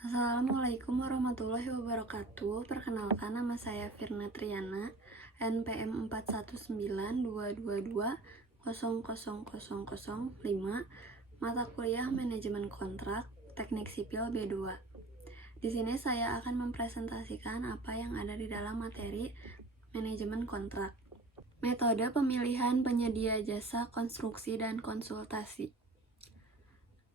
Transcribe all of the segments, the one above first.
Assalamualaikum warahmatullahi wabarakatuh. Perkenalkan, nama saya Firna Triana, NPM 419222000005, mata kuliah Manajemen Kontrak, Teknik Sipil B2. Di sini saya akan mempresentasikan apa yang ada di dalam materi Manajemen Kontrak. Metode pemilihan penyedia jasa konstruksi dan konsultasi.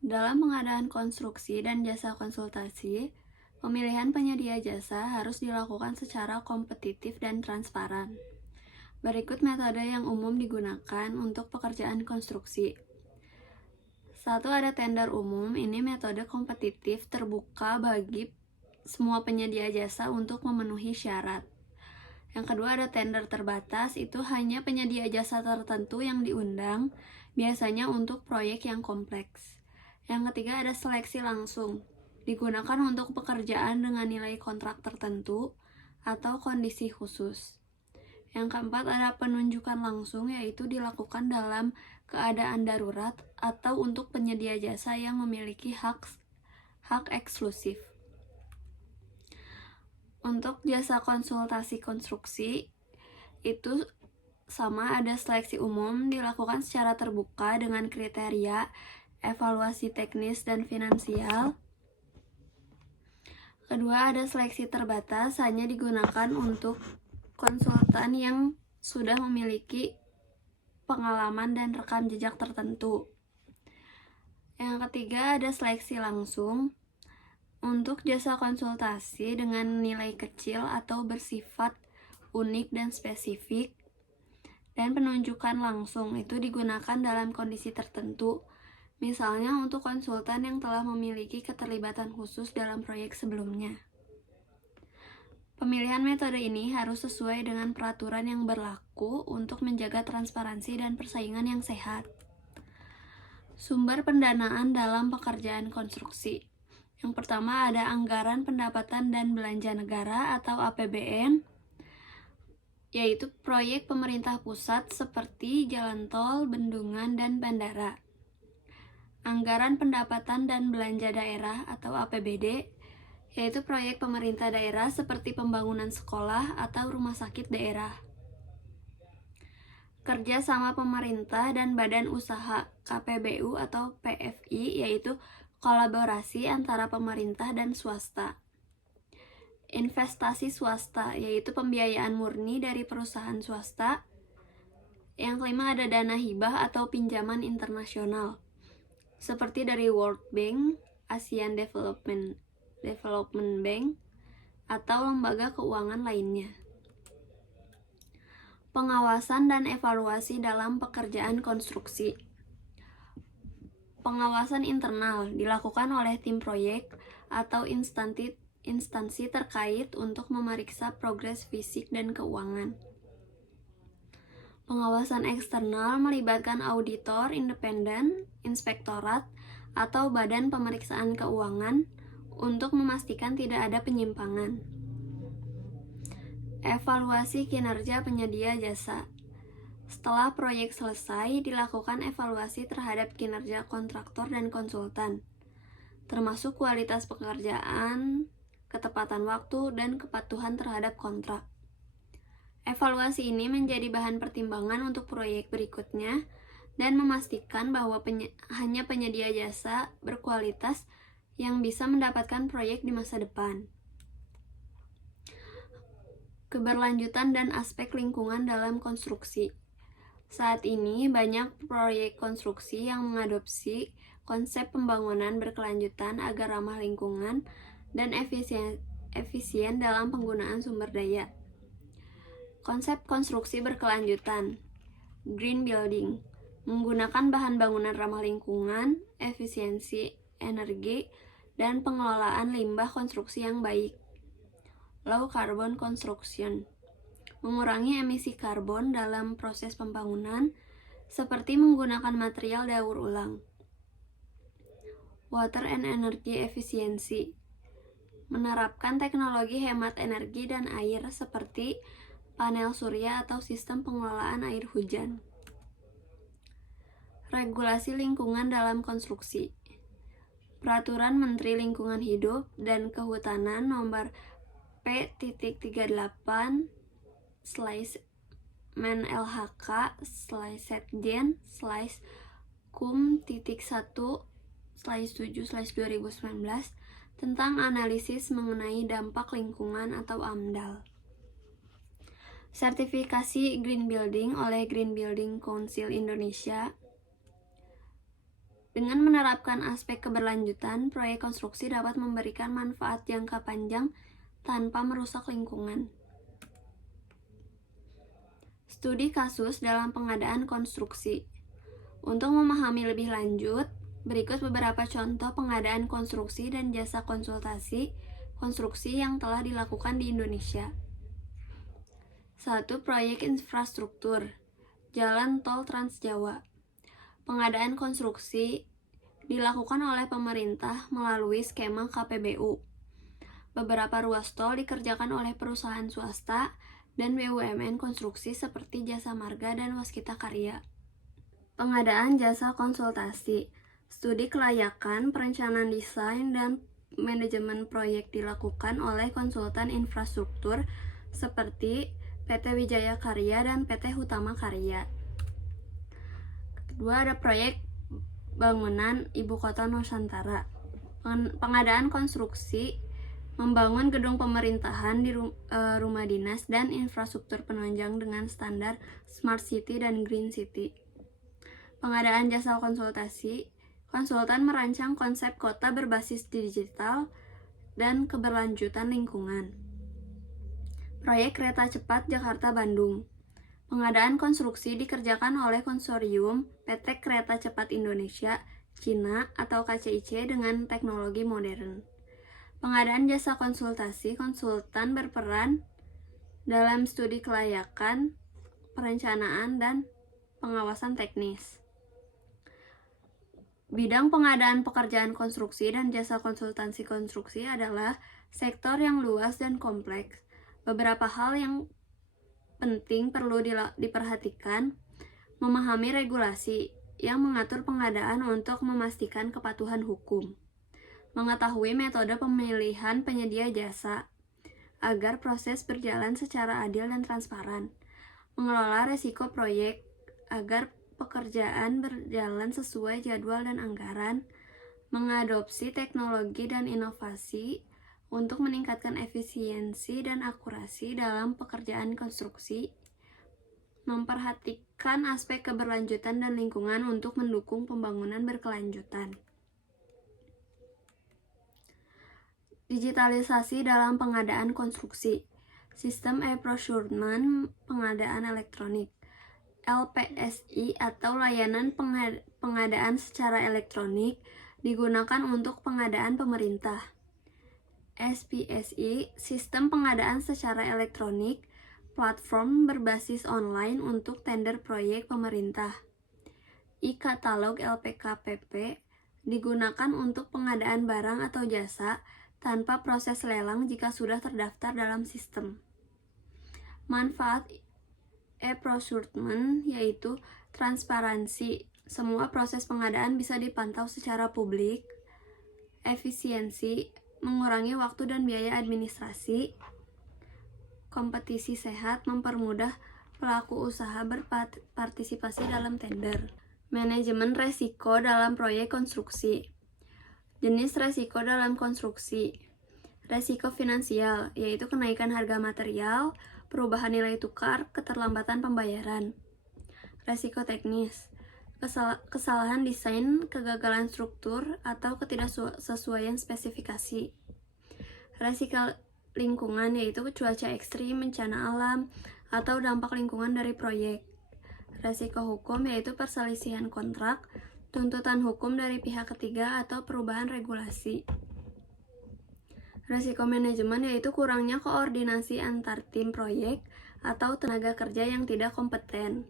Dalam pengadaan konstruksi dan jasa konsultasi, pemilihan penyedia jasa harus dilakukan secara kompetitif dan transparan. Berikut metode yang umum digunakan untuk pekerjaan konstruksi. 1. Ada tender umum. Ini metode kompetitif terbuka bagi semua penyedia jasa untuk memenuhi syarat. Yang kedua, ada tender terbatas. Itu hanya penyedia jasa tertentu yang diundang, biasanya untuk proyek yang kompleks. Yang ketiga, ada seleksi langsung. Digunakan untuk pekerjaan dengan nilai kontrak tertentu atau kondisi khusus. Yang keempat, ada penunjukan langsung, yaitu dilakukan dalam keadaan darurat atau untuk penyedia jasa yang memiliki hak eksklusif. Untuk jasa konsultasi konstruksi, itu sama, ada seleksi umum, dilakukan secara terbuka dengan kriteria evaluasi teknis dan finansial. Kedua, ada seleksi terbatas, hanya digunakan untuk konsultan yang sudah memiliki pengalaman dan rekam jejak tertentu. Yang ketiga, ada seleksi langsung untuk jasa konsultasi dengan nilai kecil atau bersifat unik dan spesifik. Dan penunjukan langsung itu digunakan dalam kondisi tertentu, misalnya untuk konsultan yang telah memiliki keterlibatan khusus dalam proyek sebelumnya. Pemilihan metode ini harus sesuai dengan peraturan yang berlaku untuk menjaga transparansi dan persaingan yang sehat. Sumber pendanaan dalam pekerjaan konstruksi. Yang pertama, ada anggaran pendapatan dan belanja negara atau APBN, yaitu proyek pemerintah pusat seperti jalan tol, bendungan, dan bandara. Anggaran pendapatan dan belanja daerah atau APBD, yaitu proyek pemerintah daerah seperti pembangunan sekolah atau rumah sakit daerah. Kerja sama pemerintah dan badan usaha KPBU atau PFI, yaitu kolaborasi antara pemerintah dan swasta. Investasi swasta, yaitu pembiayaan murni dari perusahaan swasta. Yang kelima, ada dana hibah atau pinjaman internasional, seperti dari World Bank, Asian Development Bank, atau lembaga keuangan lainnya. Pengawasan dan evaluasi dalam pekerjaan konstruksi. Pengawasan internal dilakukan oleh tim proyek atau instansi terkait untuk memeriksa progres fisik dan keuangan. Pengawasan eksternal melibatkan auditor independen, inspektorat, atau badan pemeriksaan keuangan untuk memastikan tidak ada penyimpangan. Evaluasi kinerja penyedia jasa. Setelah proyek selesai, dilakukan evaluasi terhadap kinerja kontraktor dan konsultan, termasuk kualitas pekerjaan, ketepatan waktu, dan kepatuhan terhadap kontrak. Evaluasi ini menjadi bahan pertimbangan untuk proyek berikutnya dan memastikan bahwa hanya penyedia jasa berkualitas yang bisa mendapatkan proyek di masa depan. Keberlanjutan dan aspek lingkungan dalam konstruksi. Saat ini banyak proyek konstruksi yang mengadopsi konsep pembangunan berkelanjutan agar ramah lingkungan dan efisien dalam penggunaan sumber daya. Konsep konstruksi berkelanjutan, green building, menggunakan bahan bangunan ramah lingkungan, efisiensi energi, dan pengelolaan limbah konstruksi yang baik. Low carbon construction, mengurangi emisi karbon dalam proses pembangunan, seperti menggunakan material daur ulang. Water and energy efficiency, menerapkan teknologi hemat energi dan air seperti panel surya atau sistem pengelolaan air hujan. Regulasi lingkungan dalam konstruksi. Peraturan Menteri Lingkungan Hidup dan Kehutanan Nomor P.TIG/Men-LHK/Kum.1/7/2019 tentang analisis mengenai dampak lingkungan atau AMDAL. Sertifikasi Green Building oleh Green Building Council Indonesia. Dengan menerapkan aspek keberlanjutan, proyek konstruksi dapat memberikan manfaat jangka panjang tanpa merusak lingkungan. Studi kasus dalam pengadaan konstruksi. Untuk memahami lebih lanjut, berikut beberapa contoh pengadaan konstruksi dan jasa konsultasi konstruksi yang telah dilakukan di Indonesia. 1. Proyek infrastruktur Jalan Tol Trans Jawa. Pengadaan konstruksi dilakukan oleh pemerintah melalui skema KPBU. Beberapa ruas tol dikerjakan oleh perusahaan swasta dan BUMN konstruksi seperti Jasa Marga dan Waskita Karya. Pengadaan jasa konsultasi. Studi kelayakan, perencanaan desain, dan manajemen proyek dilakukan oleh konsultan infrastruktur seperti PT Wijaya Karya dan PT Hutama Karya. Kedua, ada proyek bangunan Ibu Kota Nusantara. Pengadaan konstruksi membangun gedung pemerintahan di rumah dinas dan infrastruktur penunjang dengan standar Smart City dan Green City. Pengadaan jasa konsultasi. Konsultan merancang konsep kota berbasis digital dan keberlanjutan lingkungan. Proyek kereta cepat Jakarta-Bandung. Pengadaan konstruksi dikerjakan oleh konsorsium PT Kereta Cepat Indonesia, Cina atau KCIC dengan teknologi modern. Pengadaan jasa konsultasi, konsultan berperan dalam studi kelayakan, perencanaan, dan pengawasan teknis. Bidang pengadaan pekerjaan konstruksi dan jasa konsultansi konstruksi adalah sektor yang luas dan kompleks. Beberapa hal yang penting perlu diperhatikan: memahami regulasi yang mengatur pengadaan untuk memastikan kepatuhan hukum, mengetahui metode pemilihan penyedia jasa agar proses berjalan secara adil dan transparan, mengelola resiko proyek agar pekerjaan berjalan sesuai jadwal dan anggaran, mengadopsi teknologi dan inovasi untuk meningkatkan efisiensi dan akurasi dalam pekerjaan konstruksi, memperhatikan aspek keberlanjutan dan lingkungan untuk mendukung pembangunan berkelanjutan. Digitalisasi dalam pengadaan konstruksi. Sistem e-procurement pengadaan elektronik. LPSI atau layanan pengadaan secara elektronik digunakan untuk pengadaan pemerintah. SPSI, sistem pengadaan secara elektronik, platform berbasis online untuk tender proyek pemerintah. E-katalog LPKPP digunakan untuk pengadaan barang atau jasa tanpa proses lelang jika sudah terdaftar dalam sistem. Manfaat e-procurement yaitu transparansi. Semua proses pengadaan bisa dipantau secara publik. Efisiensi, mengurangi waktu dan biaya administrasi. Kompetisi sehat, mempermudah pelaku usaha berpartisipasi dalam tender. Manajemen resiko dalam proyek konstruksi. Jenis resiko dalam konstruksi. Resiko finansial, yaitu kenaikan harga material, perubahan nilai tukar, keterlambatan pembayaran. Resiko teknis, kesalahan desain, kegagalan struktur, atau ketidaksesuaian spesifikasi. Resiko lingkungan, yaitu cuaca ekstrim, bencana alam, atau dampak lingkungan dari proyek. Resiko hukum, yaitu perselisihan kontrak, tuntutan hukum dari pihak ketiga, atau perubahan regulasi. Resiko manajemen, yaitu kurangnya koordinasi antar tim proyek atau tenaga kerja yang tidak kompeten.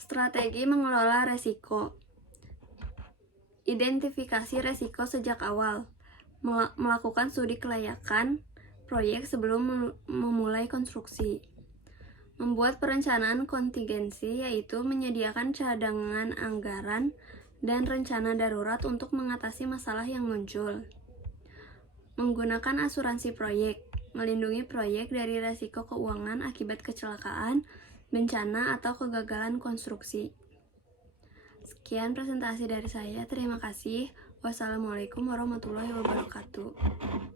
Strategi mengelola resiko. Identifikasi resiko sejak awal. Melakukan studi kelayakan proyek sebelum memulai konstruksi. Membuat perencanaan kontingensi, yaitu menyediakan cadangan anggaran dan rencana darurat untuk mengatasi masalah yang muncul. Menggunakan asuransi proyek, melindungi proyek dari risiko keuangan akibat kecelakaan, bencana, atau kegagalan konstruksi. Sekian presentasi dari saya. Terima kasih. Wassalamualaikum warahmatullahi wabarakatuh.